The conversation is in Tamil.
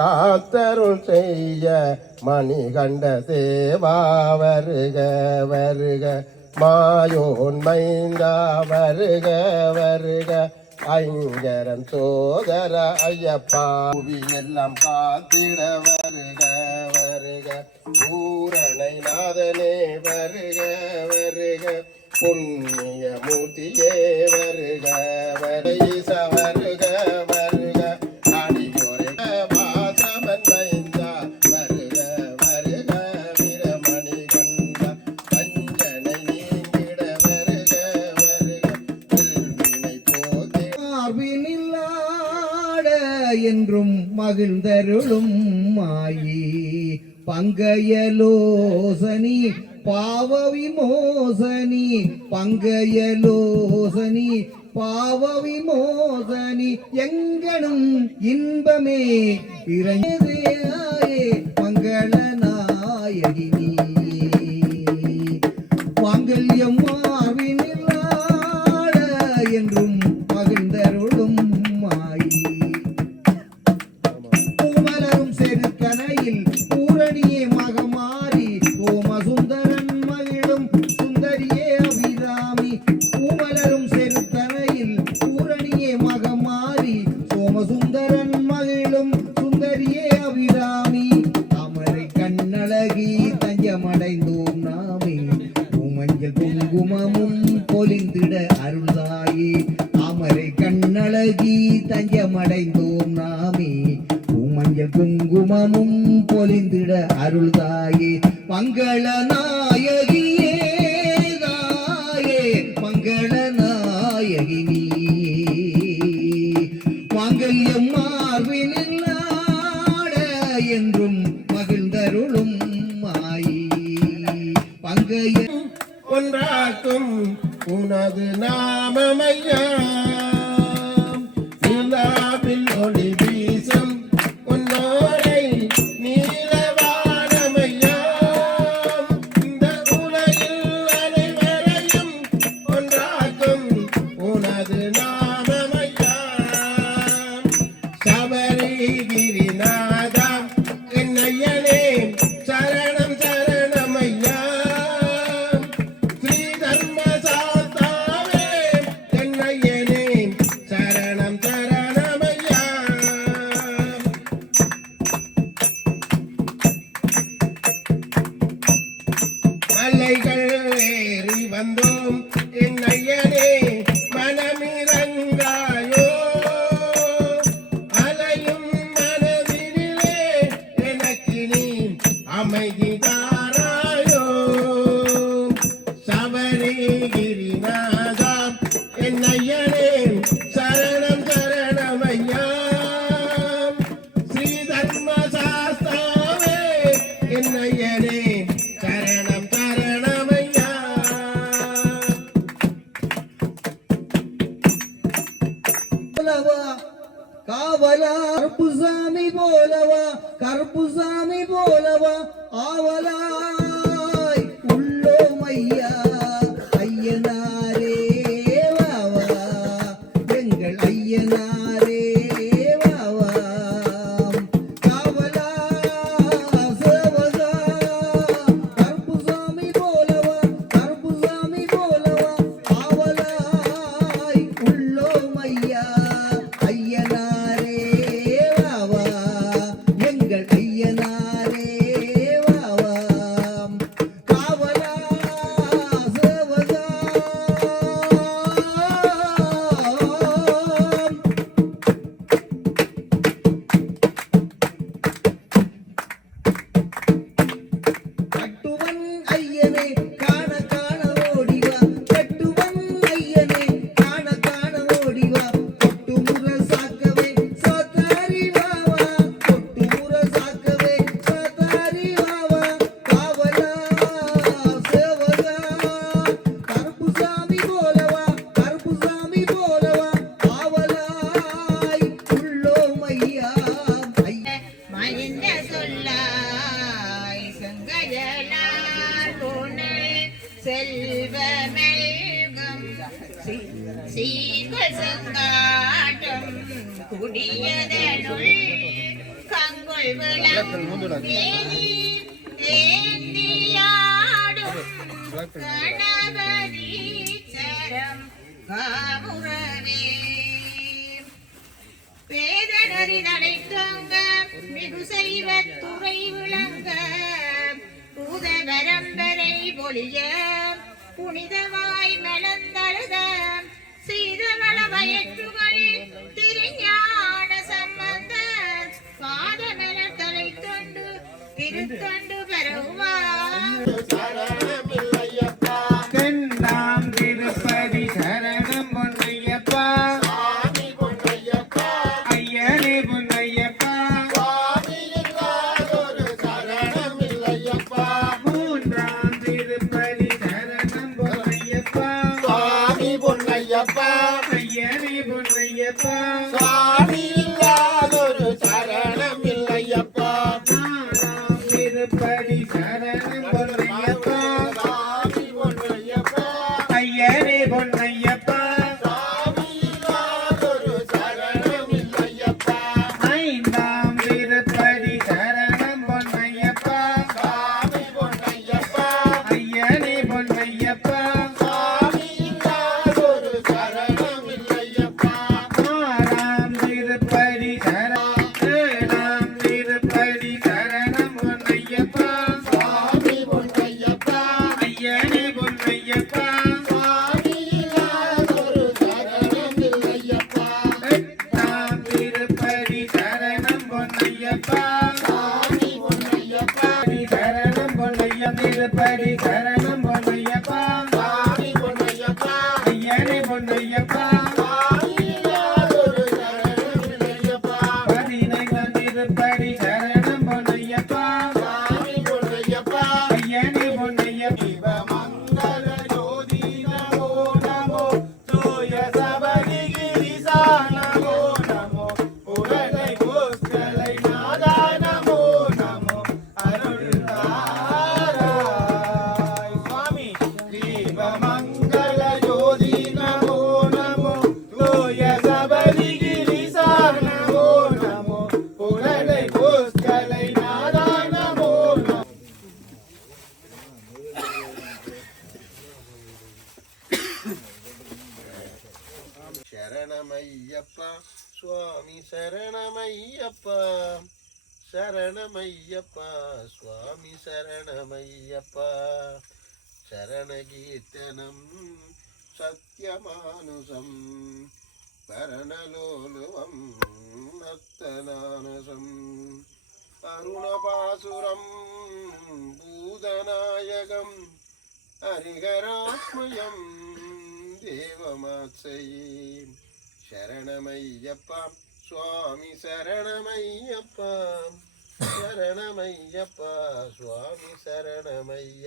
காத்தருள் செய்ய மணிகண்ட தேவா வருக வருக மாயோன் மைந்தா வருக வருக ஐங்கரன் சோதர ஐயப்பா எல்லாம் காத்திட வருக வருக பூரணை நாதனே வருக வருக புண்ணிய மூர்த்தியே வருக வருக வருக வருக அடியோரை வாசமன் மைந்தா வருக வருக வீரமணி கண்டா பஞ்சனை நீங்கிட வருக வருக வினை போதே என்றும் மகிழ்ந்தருளும் மாயி பங்கயலோசனி பாவ விமோசனி பங்கயலோசனி பாவ விமோசனி எங்கனும் இன்பமே இறையாயே மங்கள நாயகினி மாங்கல்யம் மாவினில்லாட என்றும் மகிழ்ந்தருளும் மாயி பூமலரும் செருக்கனையில் பூரணியே மகமாரி சோமசுந்தரன் மகிழும் சுந்தரியே அபிராமி பூமலரும் செருக்கனையில் பூரணியே மகமாரி சோமசுந்தரன் மகிழும் சுந்தரியே அபிராமி தாமரை கண்ணழகி தஞ்சமடைந்தோம் நாமே பூமஞ்சள் குங்குமமும் பொலிந்திட அருள்தாயே தாமரை கண்ணழகி தஞ்சமடைந்தோம் நாமே பூமஞ்சள் குங்குமமும் பொலிந்திட அருள்தாயே மங்கள நாயகியே தாயே மங்கள நாயகினி மாங்கல்யம் மார்பினில் ஆட என்றும் மகிழ்ந்தருளும் மாயி பங்கைய ஒன்றாக்கும் உனது நாமமையா நிலாவில் ஒளி வீசும் உன்னோரை நீலவானமையா இந்த உலகில் அனைவரையும் ஒன்றாக்கும் உனது நாமமையா சபரிகிரிநாதா என்னையனே சரணம் சரணமையா ஸ்ரீ தர்மசாஸ்தாவே என்னையனே சரணம் சரணமையா மலைகள் ஏறி வந்தோம் என்னையனே மனமிரங்காயோ அலையும் மனதினிலே எனக்கு நீ அமைதி தாராயோ சபரிகிரிநாதா என்னையனே சரணம் சரணமையா ஸ்ரீ தர்மசாஸ்தாவே என்னையனே சரணம் சரணமையா போலவா காவலா கருப்புசாமி போலவா கருப்புசாமி போலவா ஆவலாய் உள்ளோம் ஐயா ஐயனாரே வாவா எங்கள் ஐயனாரே வாவா காவலா சேவகா கருப்புசாமி போலவா கருப்புசாமி போலவா ஆவலாய் உள்ளோம் ஐயா ஐயனாரே வாவா எங்கள் ஐயனாரே வாவா காவலா சேவகா கட்டுவன் ஐயனே காண காண ஓடிவா கட்டுவன் ஐயனே காண காண ஓடிவா கொட்டுமுற சாக்கவே சாத்தாரி வாவா கொட்டுமுற சாக்கவே சாத்தாரி வாவா காவலா சேவகா கருப்புசாமி போலவா கருப்புசாமி போலவா ஆவலாய் உள்ளோம் ஐயா மகிழ்ந்த சொல்லாய் செங்கயலார் உனை செல்வமெல்கம் சீர்கள் செங்காட்டம் குடியதனுள் கங்குள தோள் விளங்கேறி ஏந்தியாடும் கணபதீச்சரம் காமுறவே வேதனறி நடைத்தோங்க மிகு செய்வத் துறை விளங்க பூத பரம்பரை பொழிய புனிதமாய் மலர்ந்தழுத சீதவள வயற்றுகளில் திருஞான சம்பந்த பாதமலர் தலை தொண்டு திருத்தொண்டு பரவுவார் சரணமில்லையப்பா தென்னாம் திருப்பதி சரணம் பொன்னையப்பா சுவாமி பொன்னையப்பா ஐயனே பொன்னையப்பா சுவாமி இல்லாதொரு சரணமில்லையப்பா மூன்றாம் திருப்பதி சரணம் பொன்னையப்பா சுவாமி பொன்னையப்பா ஐயனே பொன்னையப்பா சுவாமி இல்லாதொரு சரணமில்லையப்பா நாலாம் திருப்பதி சரணம் பொன்னையப்பா சுவாமி பொன்னையப்பா ஐயனே பொன்னையப்பா சுவாமி இல்லாதொரு சரணமில்லையப்பா ஐந்தாம் திருப்பதி சரணம் பொன்னையப்பா சுவாமி பொன்னையப்பா ஐயனே பொன்னையப்பா சுவாமி இல்லாதொரு சரணமில்லையப்பா ஆறாம் திருப்பதி சரணம் ஏழாம் திருப்பதி சரணம் பொன்னையப்பா சுவாமி பொன்னையப்பா ஐயனே பொன்னையப்பா சுவாமி இல்லாதொரு சரணமில்லையப்பா எட்டாம் திருப்பதி சரணம் பொன்னையப்பா சுவாமி பொன்னையப்பா சரணம் பொன்னையம் திருப்பதி சரணம் பொன்னையப்பா சுவாமி பொன்னையப்பா ஐயனே பொன்னையப்பா சுவாமி இல்லாதொரு சரணமில்லையப்பா பதினைந்தாம் திருப்பதி சரணம் பொன்னையப்பா சுவாமி பொன்னையப்பா ஐயனே பொன்னையப்பா மங்கள ஜோதி நமோ நமோ தூய சபரிகிரிசா நமோ நமோ புரளை கோஸ்கலை நாதா நமோ நமோ அருள் தாராய் சுவாமி தீப மங்கள ஜோதி நமோ நமோ தூய சபரிகிரிசா நமோ நமோ புரளை கோஸ்கலை நாதா நமோ நமோ சரணமையப்பா சுவாமி சரணமையப்பா சரணமையப்பா சுவாமி சரணமையப்பா சரணகீர்த்தனம் சத்யமானுசம் பரணலோலுவம் நர்த்தனானசம் அருணபாசுரம் பூதநாயகம் ஹரிகராத்மயம் தேவமாத்சயே சரணமையப்பா சுவாமி சரணமையப்பா சரணமையப்பா சுவாமி சரணமைய